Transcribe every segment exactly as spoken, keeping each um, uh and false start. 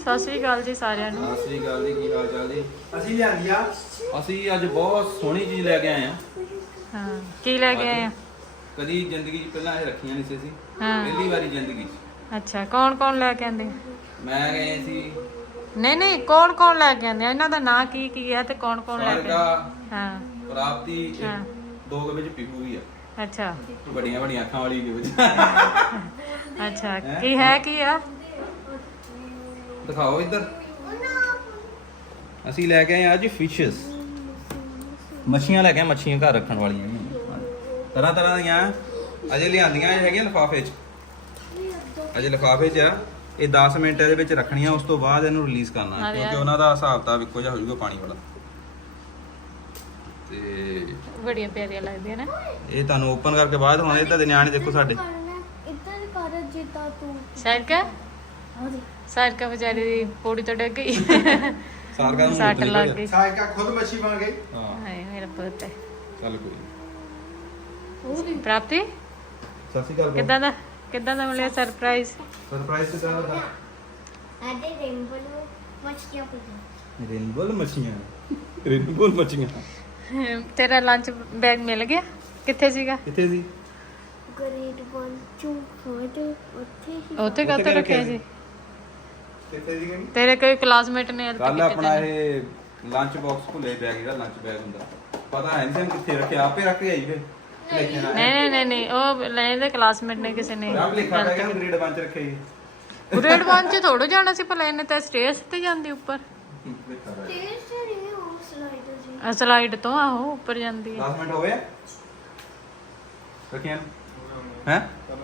ਸਤਿ ਸ਼੍ਰੀ ਅਕਾਲ ਜੀ ਸਾਰਿਆਂ ਨੂੰ। ਸਤਿ ਸ਼੍ਰੀ ਅਕਾਲ ਜੀ, ਕੀ ਹਾਲ ਚਾਲ ਜੀ? ਅਸੀਂ ਲਿਆਂਦੀ ਆ ਅਸੀਂ ਅੱਜ ਬਹੁਤ ਸੋਹਣੀ ਚੀਜ਼ ਲੈ ਕੇ ਆਏ ਆ। ਹਾਂ, ਕੀ ਲੈ ਕੇ ਆਏ ਆ? ਕਦੀ ਜ਼ਿੰਦਗੀ 'ਚ ਪਹਿਲਾਂ ਇਹ ਰੱਖੀਆਂ ਨਹੀਂ ਸੀ ਅਸੀਂ। ਹਾਂ। ਪਹਿਲੀ ਵਾਰੀ ਜ਼ਿੰਦਗੀ 'ਚ। ਅੱਛਾ, ਕੌਣ ਕੌਣ ਲੈ ਕੇ ਆਂਦੇ? ਮੈਂ ਗਏ ਸੀ ਨਹੀਂ ਨਹੀਂ, ਕੌਣ ਕੌਣ ਲੈ ਕੇ ਆਂਦੇ? ਇਹਨਾਂ ਦਾ ਨਾਂ ਕੀ ਕੀ ਹੈ ਤੇ ਕੌਣ ਕੌਣ ਲੈ ਕੇ ਆਂਦੇ? ਸਾਰਗਾ, ਹਾਂ ਪ੍ਰਾਪਤੀ, ਇੱਕ ਹਾਂ। ਦੋ ਕੇ ਵਿੱਚ ਪੀਹੂ ਵੀ ਆ। ਅੱਛਾ ਵੱਡੀਆਂ ਵੱਡੀਆਂ ਅੱਖਾਂ ਵਾਲੀ ਦੇ ਵਿੱਚ। ਅੱਛਾ, ਕੀ ਹੈ ਕੀ ਆ? ਦਿਖਾਓ ਇੱਧਰ। ਅਸੀਂ ਲੈ ਕੇ ਆਏ ਅੱਜ ਫਿਸ਼ਸ, ਮੱਛੀਆਂ ਲੈ ਕੇ ਆਏ, ਮੱਛੀਆਂ ਘਰ ਰੱਖਣ ਵਾਲੀਆਂ ਤਰ੍ਹਾਂ ਤਰ੍ਹਾਂ ਦੀਆਂ। ਅਜੇ ਲਿਆਂਦੀਆਂ ਹੈਗੀਆਂ ਲਿਫਾਫੇ 'ਚ, ਅਜੇ ਲਿਫਾਫੇ 'ਚ ਆ। ਇਹ ਦਸ ਮਿੰਟ ਇਹਦੇ ਵਿੱਚ ਰੱਖਣੀਆਂ, ਉਸ ਤੋਂ ਬਾਅਦ ਇਹਨੂੰ ਰਿਲੀਜ਼ ਕਰਨਾ, ਕਿਉਂਕਿ ਉਹਨਾਂ ਦਾ ਹਿਸਾਬ ਕਿਤਾਬ ਇੱਕੋ ਜਿਹਾ ਹੋ ਜਾਊਗਾ ਪਾਣੀ ਵਾਲਾ। ਤੇ ਬੜੀਆਂ ਪਿਆਰੀਆਂ ਲੱਗਦੀਆਂ ਨੇ। ਇਹ ਤੁਹਾਨੂੰ ਓਪਨ ਕਰਕੇ ਬਾਅਦ ਹੁਣ ਇਹ ਤਾਂ ਨਿਆਣੇ ਦੇਖੋ ਸਾਡੇ। ਇੱਧਰ ਕਰ ਜਿੱਦਾਂ ਤੂੰ ਸਾਰਕਾ ਸਾਰਕਾ ਵਿਚਾਰੀ ਦੀ ਪੌੜੀ ਤੋਂ ਡਿੱਗ ਗਈ। ਸਾਰਗਾ ਨੂੰ ਸੱਟ ਲੱਗ ਗਈ। ਸਾਇਕਾ ਖੁਦ ਮੱਛੀ ਬਣ ਗਈ। ਹਾਂ ਹਾਏ ਮੇਰਾ ਪੁੱਤ ਹੈ। ਚੱਲ ਕੋਈ ਪ੍ਰਾਪਤੀ ਸਤਿ ਸ਼੍ਰੀ ਅਕਾਲ। ਕਿੱਦਾਂ ਦਾ ਕਿੱਦਾਂ ਦਾ ਮਿਲਿਆ ਸਰਪ੍ਰਾਈਜ਼? ਸਰਪ੍ਰਾਈਜ਼ ਕਿਦਾਂ ਦਾ? ਆਦੇ ਰੇਨਬੋ ਨੂੰ ਮੱਛੀਆਂ ਪਈਆਂ। ਰੇਨਬੋ ਮੱਛੀਆਂ, ਰੇਨਬੋ ਮੱਛੀਆਂ। ਤੇਰਾ ਲੰਚ ਬੈਗ ਮਿਲ ਗਿਆ? ਕਿੱਥੇ ਸੀਗਾ? ਕਿੱਥੇ ਸੀ? ਗ੍ਰੇਡ ਇੱਕ ਟੂ ਫੋਰ ਉੱਥੇ ਹੀ ਉੱਥੇ ਕਾਹਤੇ ਰੱਖਿਆ ਸੀ? ਕਿੱਥੇ ਦੀ ਗਈ? ਤੇਰੇ ਕੋਈ ਕਲਾਸਮੇਟ ਨੇ ਕੱਲ ਆਪਣਾ ਇਹ ਲੰਚ ਬਾਕਸ ਭੁੱਲੇ ਬੈਗ, ਜਿਹੜਾ ਲੰਚ ਬੈਗ ਹੁੰਦਾ, ਪਤਾ ਹੈ ਨਹੀਂ ਕਿੱਥੇ ਰੱਖਿਆ, ਆਪੇ ਰੱਖ ਕੇ ਆਈ ਫੇ। ਨਹੀਂ ਨਹੀਂ ਨਹੀਂ ਨਹੀਂ, ਉਹ ਲੈਣ ਕਲਾਸਮੇਟ ਨੇ ਕਿਸੇ ਨੇ ਰੱਬ ਲਿਖਾ ਪੈ ਗਿਆ ਗ੍ਰੇਡ ਵਨ ਚ ਰੱਖਿਆ ਜੀ। ਗ੍ਰੇਡ ਵਨ ਚ ਥੋੜੋ ਜਾਣਾ ਸੀ, ਭਲੇ ਨੇ ਤਾਂ ਸਟੇਜ ਤੇ ਜਾਂਦੀ ਉੱਪਰ। ਟੇਸਟ ਨਹੀਂ ਉਹ ਸਲਾਈਡਰ ਜੀ। ਸਲਾਈਡ ਤੋਂ ਆਹੋ ਉੱਪਰ ਜਾਂਦੀ ਹੈ। ਦਸ ਮਿੰਟ ਹੋ ਗਏ ਰੱਖਿਆ ਹੈ।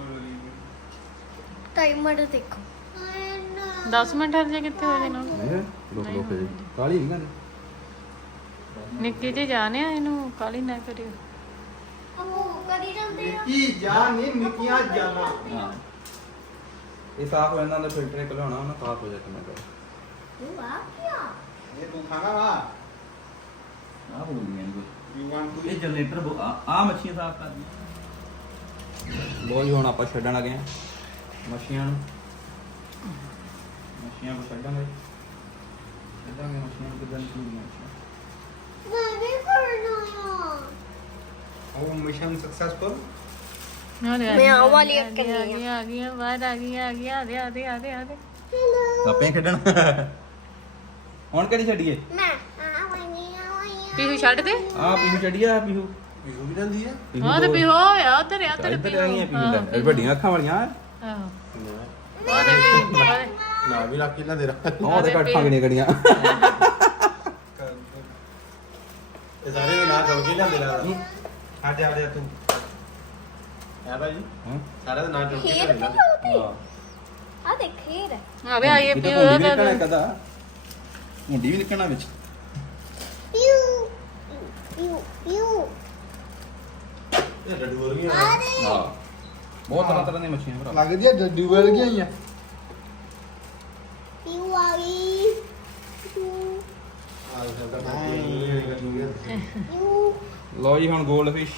ਟਾਈਮਰ ਦੇਖੋ। ਦਸ ਮਿੰਟ ਹਰ ਕਿੱਥੇ ਹੋ ਜਾਣਾ? ਲੋਕ ਲੋਕ ਜੀ ਕਾਲੀ ਨਹੀਂ ਗਾਣੀ। ਨਿੱਕੀ ਜੀ ਜਾਣੇ ਆ, ਇਹਨੂੰ ਕਾਲੀ ਨਾ ਕਰਿਓ। ਉਹ ਕਰੀ ਜਾਂਦੇ ਆ। ਕੀ ਜਾਨ ਨਹੀਂ ਨਿੱਕੀਆਂ ਜਾਨਾਂ। ਹਾਂ, ਇਹ ਸਾਫ ਹੋ ਜਾਂਦਾ, ਉਹਦਾ ਫਿਲਟਰ ਨਿਕਲ ਆਉਣਾ, ਉਹਨਾਂ ਸਾਫ ਹੋ ਜਾਣਾ। ਮੈਂ ਕਰ ਉਹ ਆ ਕੀ ਆ? ਇਹ ਤੂੰ ਖਾਣਾ ਵਾ। ਆਹ ਬੋਲਦੀਆਂ ਨੇ ਯੂ ਵਾਂਟ ਟੂ ਇਹ ਜਨਰੇਟਰ ਆ ਮੱਛੀਆਂ ਸਾਫ ਕਰਦੀ। ਬਹੁਤ ਹੀ ਹੁਣ ਆਪਾਂ ਛੱਡਣ ਲੱਗੇ ਆ ਮੱਛੀਆਂ ਨੂੰ। ਮੱਛੀਆਂ ਨੂੰ ਛੱਡਾਂਗੇ ਛੱਡਾਂਗੇ ਮੱਛੀਆਂ ਨੂੰ। ਕਿਦਾਂ ਛੱਡਣੀਆਂ ਮੱਛੀਆਂ? ਮੈਂ ਵੀ ਕਰਨਾ। ਉਹ ਮਿਸ਼ਨ ਸਕਸੈਸਫੁਲ। ਮੈਂ ਆਹ ਵਾਲੀ ਇੱਕ ਆ ਗਈਆਂ ਆ ਗਈਆਂ ਬਾਹਰ ਆ ਗਈਆਂ ਆ ਗਈਆਂ। ਆ ਦੇ ਆ ਦੇ ਆ ਦੇ ਆ ਦੇ। ਆਪੇ ਖੇਡਣ। ਹੁਣ ਕਿਹੜੀ ਛੱਡੀਏ? ਮੈਂ ਆ ਵਾਲੀ ਆ ਵਾਲੀ। ਪੀਹੂ ਛੱਡ ਦੇ। ਆ ਪੀਹੂ ਛੱਡੀਏ। ਆ ਪੀਹੂ ਪੀਹੂ ਵੀ ਜਾਂਦੀ ਆ। ਹਾਂ ਤੇ ਪੀਹੂ ਆ ਉਧਰ ਆ ਤੇਰੇ ਇੱਧਰ ਆਈਆਂ ਪੀਹੂ ਦਾ। ਇਹ ਵੱਡੀਆਂ ਅੱਖਾਂ ਵਾਲੀਆਂ। ਆਹੋ ਉਹਦੇ ਪੀਹੂ ਉਹਦੇ। ਨਾ ਵੀ ਲੱਕੀ ਨਾ ਦੇਰਾ। ਉਹ ਤੇ ਅੱਖਾਂ ਕਿਹੜੀਆਂ ਕਿਹੜੀਆਂ। ਇਹ ਸਾਰੇ ਦੇ ਨਾਂ ਚੌਕੀ ਲੈਂਦੇ ਲਾ। ਹਟ ਜਾ ਤੂੰ। ਹੈ ਭਾਈ ਹਾਂ ਸਾਰੇ ਦੇ ਨਾਂ ਚੌਕੀ ਖੀਰ ਲੈਂਦੇ ਵੀ ਲਾ। ਹੋਤੀ। ਆ ਦੇਖ ਖੀਰ। ਆਵੇ ਆਏ ਕਿਤੇ ਪੀਹੂ ਭੁੰਡੀ ਵੀ ਦਾ। ਨਿਕਲਣਾ ਕਦਾ। ਮੁੰਡੀ ਵੀ ਨਿਕਲਣਾ ਵਿੱਚ। ਪਿਊ ਪਿਊ ਪਿਊ। ਇਹ ਡੱਡੂ ਵਰਗੀਆਂ ਹਾਂ ਬਹੁਤ ਤਰ੍ਹਾਂ ਤਰ੍ਹਾਂ ਦੀਆਂ ਮੱਛੀਆਂ ਭਰਾ। ਲੱਗਦੀ ਆ ਡੱਡੂ ਵਰਗੀਆਂ ਹੀ ਆ। ਪਿਊ ਆ ਗਈ। ਪਿਊ ਆ ਸਕਦਾ ਪਿਊ। ਲਓ ਜੀ ਹੁਣ ਗੋਲਡ ਫਿਸ਼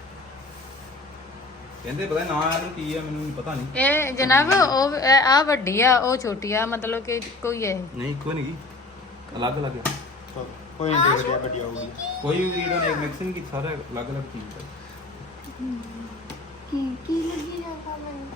ਕਹਿੰਦੇ, ਪਤਾ ਨਾਂ ਇਹਨੂੰ ਕੀ ਆ, ਮੈਨੂੰ ਨਹੀਂ ਪਤਾ ਨਹੀਂ। ਇਹ ਜਨਾਬ ਉਹ ਆ ਵੱਡੀ ਆ, ਉਹ ਛੋਟੀ ਆ, ਮਤਲਬ ਕਿ ਕੋਈ ਹੈ ਨਹੀਂ ਇੱਕੋ ਨਹੀਂ ਗੀ, ਅਲੱਗ ਅਲੱਗ ਆ। ਕੋਈ ਨਹੀਂ ਦੇਖਿਆ ਵੱਡੀ ਆਊਗੀ। ਕੋਈ ਵੀ ਰੀਡ ਉਹਨੇ ਮਿਕਸਿੰਗ ਕੀ ਸਾਰੇ ਅਲੱਗ ਅਲੱਗ ਚੀਜ਼ ਹੈ। ਕੀ ਕੀ ਲੱਗੀ ਜਾਂਦਾ ਮੈਨੂੰ?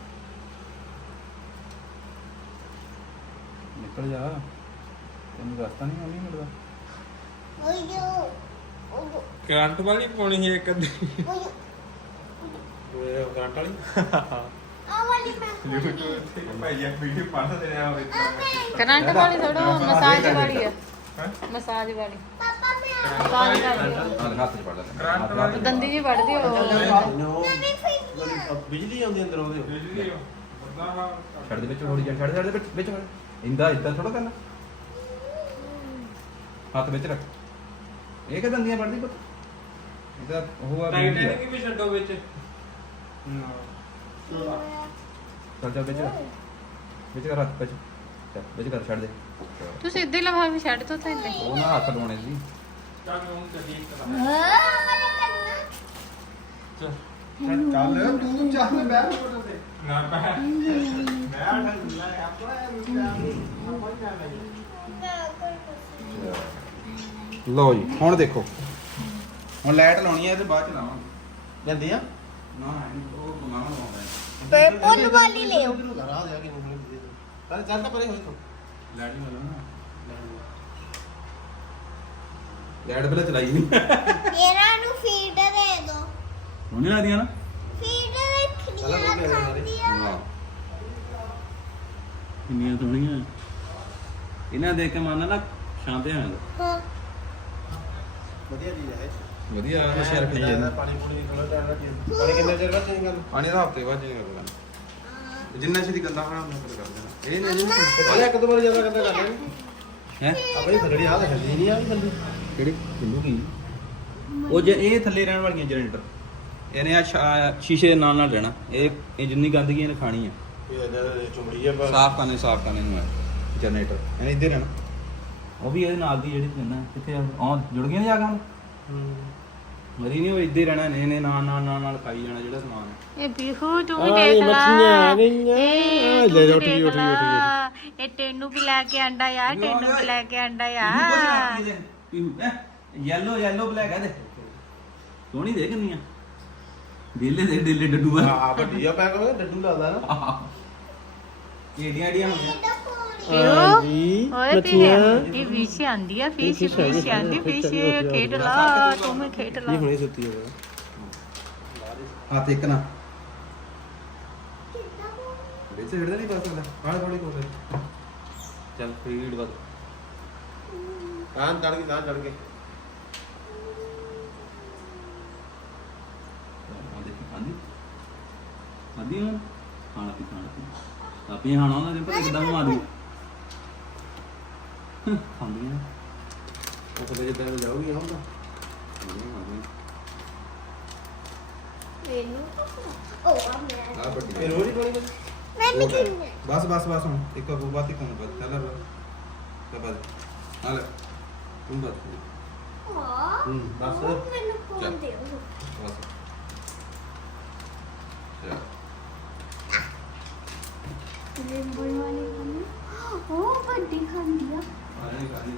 ਨਿਕਲ ਜਾ, ਤੈਨੂੰ ਰਸਤਾ ਨਹੀਂ ਆਉਣੀ ਮਿਲਦਾ। ਓਯੋ ਓਯੋ ਕਰੰਟ ਵਾਲੀ ਪਾਉਣੀ ਹੈ ਇੱਕ ਅੱਧੀ। ਓਯੋ। ਉਹ ਕਰੰਟ ਵਾਲੀ। ਆ ਵਾਲੀ ਮੈਂ YouTube ਤੇ ਭਾਈ ਇਹ ਵੀਡੀਓ ਪਾਉਂਦੇ ਨੇ ਆ ਵਿੱਚ। ਕਰੰਟ ਵਾਲੀ ਥੋੜਾ ਮਸਾਜ ਵਾਲੀ ਆ। ਮਸਾਜ ਵਾਲੀ ਪਾਪਾ ਮੈਂ ਮਸਾਜ ਵਾਲੀ ਆ। ਹਾਂ ਹੱਥ 'ਚ ਪੜ ਲੈ। ਦੰਦੀ ਜੀ ਵੜਦੀ ਉਹ। ਬਿਜਲੀ ਆਉਂਦੀ ਅੰਦਰ ਉਹਦੇ। ਬਿਜਲੀ ਛੱਡ ਦੇ ਵਿੱਚ ਥੋੜੀ ਜਿਹੀ, ਛੱਡ ਦੇ ਵਿੱਚ ਵਿੱਚ ਇੰਦਾ ਇਦਾਂ ਥੋੜਾ ਕਰਨਾ। ਹੱਥ ਵਿੱਚ ਰੱਖ। ਇਹ ਕਿ ਦੰਦੀਆਂ ਵੜਦੀ ਪੁੱਤ? ਇਹਦਾ ਉਹ ਆ ਬੀਬੀ ਆ। ਵੀ ਛੱਡੋ ਵਿੱਚ। ਚੱਲ ਚੱਲ ਵਿੱਚ ਰੱਖ। ਵਿੱਚ ਕਰ ਹੱਥ ਵਿੱਚ। ਚੱਲ ਵਿੱਚ ਕਰ ਛੱਡ ਦੇ। ਤੂੰ ਸਿੱਧੀ ਲਵਾ ਵੀ ਛੱਡ ਤੋ ਤੇ ਇੱਦਾਂ ਉਹ ਨਾ ਹੱਥ ਲਾਉਣੇ ਸੀ। ਚੱਲ ਹੁਣ ਕਦੀ ਹਾਂ ਵਾਲੀ ਕਰਨਾ। ਚੱਲ ਚੱਲ ਤੂੰ ਚੱਲ ਬੈਠ ਮੋਟਰ ਤੇ ਨਾ ਬੈਠ ਬੈਠ ਲੈ ਆਪਣਾ ਲਓ ਜੀ ਹੁਣ ਦੇਖੋ ਹੁਣ ਲਾਈਟ ਲਾਉਣੀ ਹੈ ਤੇ ਬਾਅਦ ਚ ਲਾਵਾਂਗੇ ਲੈਂਦੀ ਆ ਨਾ ਉਹ ਮੰਗਾਉਣਾ ਲਾਉਂਦਾ Purple वाली ले आओ। ਰਾਹ ਦੇ ਆ ਕੇ ਨਿਕਲ ਦੇ ਚੱਲ ਚੱਲ ਤਾਂ ਪਰੇ ਹੋਈ ਤੂੰ ਲਾਈਟ ਹੀ ਲਾਉਣਾ ਲਾਈਟ ਪਹਿਲਾਂ ਚਲਾਈ ਨਹੀਂ मेरा नु फीड दे दो। ਹੁਣੇ ਲਾ ਦੀਆਂ ਨਾ फीड चलो, रखनी बोल दे, बोल दे। दिया। ਵਾਹ ਕਿੰਨੀਆਂ ਸੋਹਣੀਆਂ ਇਹਨਾਂ ਦੇਖ ਕੇ ਮਨ ਨਾ ਸ਼ਾਂਤ ਹੋ ਜਾਂਦਾ हाँ। ਵਧੀਆ ਚੀਜ਼ ਹੈ ਵਧੀਆ ਆ ਸ਼ੇਅਰ ਕਰੀ ਜਾਂਦਾ ਪਾਣੀ ਪੂਣੀ ਨਿਕਲਦਾ ਜਾਂਦਾ ਪਾਣੀ ਕਿੰਨੇ ਚਿਰ ਬਾਅਦ ਚੇਂਜ ਕਰ ਪਾਣੀ ਦਾ ਹਫਤੇ ਬਾਅਦ ਚੇਂਜ ਕਰ ਦੇਣਾ ਜਿੰਨਾ ਛੇਤੀ ਗੰਦਾ ਹੋਣਾ ਉਹਨਾਂ ਕਰ ਦੇਣਾ ਇਹ ਨਹੀਂ ਪਹਿਲਾਂ ਇੱਕ ਦੋ ਵਾਰ ਜ਼ਿਆਦਾ ਕਰਦਾ ਕਰ ਲੈਣੀ ਹੈ ਆਪਣੀ ਥੱਲੜੀ ਆ ਤਾਂ ਹਿਲਦੀ ਨਹੀਂ ਆ ਵੀ ਥੱਲੇ ਕਿਹੜੀ ਕਿੰਨੂ ਕੀ ਉਹ ਜੇ ਇਹ ਥੱਲੇ ਰਹਿਣ ਵਾਲੀਆਂ ਜਨਰੇਟਰ ਇਹਨੇ ਆ ਸ਼ੀਸ਼ੇ ਦੇ ਨਾਲ ਨਾਲ ਰਹਿਣਾ ਇਹ ਇਹ ਜਿੰਨੀ ਗੰਦਗੀ ਇਹਨੇ ਖਾਣੀ ਆ ਇਹ ਇਹਦਾ ਚੁੰਬੜੀ ਆ ਪਰ ਸਾਫ਼ ਕਰਨੇ ਸਾਫ਼ ਕਰਨੇ ਨੂੰ ਜਨਰੇਟਰ ਇਹਨੇ ਇੱਧਰ ਰਹਿਣਾ ਉਹ ਵੀ ਇਹਦੇ ਨਾਲ ਦੀ ਜਿਹੜੀ ਕਹਿੰਦਾ ਕਿੱਥੇ ਆ ਉਹ ਜੁੜ ਗਈਆਂ ਜਾ ਕੇ ਮਰੀ ਨਹੀਂ ਉਹ ਇੱਧੇ ਰਹਿਣਾ ਨੇ ਇਹਨੇ ਨਾਲ ਨਾਲ ਨਾਲ ਨਾਲ ਖਾਈ ਜਾਣਾ ਜਿਹੜਾ ਸਮਾਨ ਹੈ ਇਹ ਬੀਹੂ ਤੂੰ ਵੀ ਆ, ਦੇਖ ਇਹ ਲਾ ਮੱਛੀਆਂ ਆ ਗਈਆਂ। ਇਹ ਤੂੰ ਲੈ ਵੀ ਜਾ, ਉੱਠ ਗਈ, ਦੇਖ ਉੱਠ ਗਈ, ਉੱਠ ਗਈ, ਲਾ। ਇਹ ਤੈਨੂੰ ਵੀ ਲੈ ਕੇ ਆਂਦਾ ਯਾਰ ਤੈਨੂੰ ਵੀ ਲੈ ਕੇ ਆਂਦਾ ਯਾਰ ਯੈਲੋ ਯੈਲੋ ਬਲੈਕ ਹੈ ਤੇ ਸੋਹਣੀ ਦੇ ਕਿੰਨੀ ਆ ਡੇਲੇ ਦੇ ਡੇਲੇ ਡੱਡੂ ਆ ਆ ਵੱਡੀ ਆ ਪੈਕ ਵਿੱਚ ਡੱਡੂ ਲੱਗਦਾ ਨਾ ਏਡੀਆਂ ਏਡੀਆਂ ਹੁੰਦੀਆਂ ਬੀਹੂ ਓਏ ਪੀਹੂ ਇਹ ਫਿਸ਼ ਆਂਦੀ ਆ ਫਿਸ਼ ਫਿਸ਼ ਆਂਦੀ ਫਿਸ਼ ਖੇਡ ਲਾ ਤੂੰ ਵੀ ਖੇਡ ਲਾ ਇਹ ਹੁਣੇ ਸੁੱਤੀ ਹੈ ਹੱਥ ਇੱਕ ਨਾ ਵਿੱਚ ਹਿੜਦਾ ਨਹੀਂ ਬਸ ਹੁੰਦਾ ਕਾਲੇ ਥੋੜੀ ਕੋਲ ਚੱਲ ਫੀਡ ਬਸ ਕਾਂ ਚੜ ਕੇ ਕਾਂ ਚੜ ਕੇ ਆਂਦੀ ਆਂਦੀ ਹੁਣ ਖਾਣਾ ਪੀ ਖਾਣਾ ਪੀ ਆਪੇ ਖਾਣਾ ਉਹਨਾਂ ਦੇ ਪਤਾ ਕਿੱਦਾਂ ਮਾਰੂ ਖਾਂਦੀਆਂ ਉਹ ਕਦੇ ਜੇ ਪੈਰ ਜਾਊਗੀ ਹੁਣ ਤਾਂ मेनू ओ अब मैं ਆ ਵੱਡੀ ਇਹ ਰੋਜ਼ ਹੀ ਪਾਣੀ मैं भी खेलना ਬਸ ਬਸ ਬਸ ਹੁਣ ਇੱਕ ਅਬੂ ਬਾਤ ਹੀ ਕੋਣ ਬਸ ਚੱਲ ਬਸ ਬਸ ਹਾਲ ਤੂੰ ਬਸ हां ਹੂੰ ਬਸ मैंने फोन चल। दे ਬਸ ਚੱਲ रेनबो वाले खाने ओ बड्डी खान दिया ਆਣੇ ਕਾਲੀ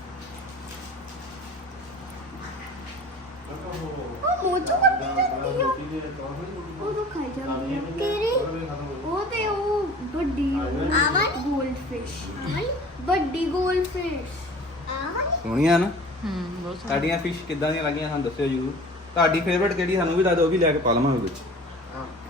ओ मोटू बड्डी जाती है ओ तो खाई जाती है तेरे ओ ते ओ बड्डी आवन गोल्ड फिश आवन बड्डी गोल्ड फिश आवन ਸੋਹਣੀਆਂ ਨਾ ਹੂੰ ਬਹੁਤ ਸੋਹਣਾ। ਤੁਹਾਡੀਆਂ ਫਿਸ਼ ਕਿੱਦਾਂ ਦੀਆਂ ਲੱਗੀਆਂ ਸਾਨੂੰ ਦੱਸਿਓ ਜਰੂਰ ਤੁਹਾਡੀ ਫੇਵਰਟ ਕਿਹੜੀ ਸਾਨੂੰ ਵੀ ਦੱਸ ਦਿਓ ਉਹ ਵੀ ਲੈ ਕੇ ਪਾ ਲਵਾਂਗੇ ਵਿੱਚ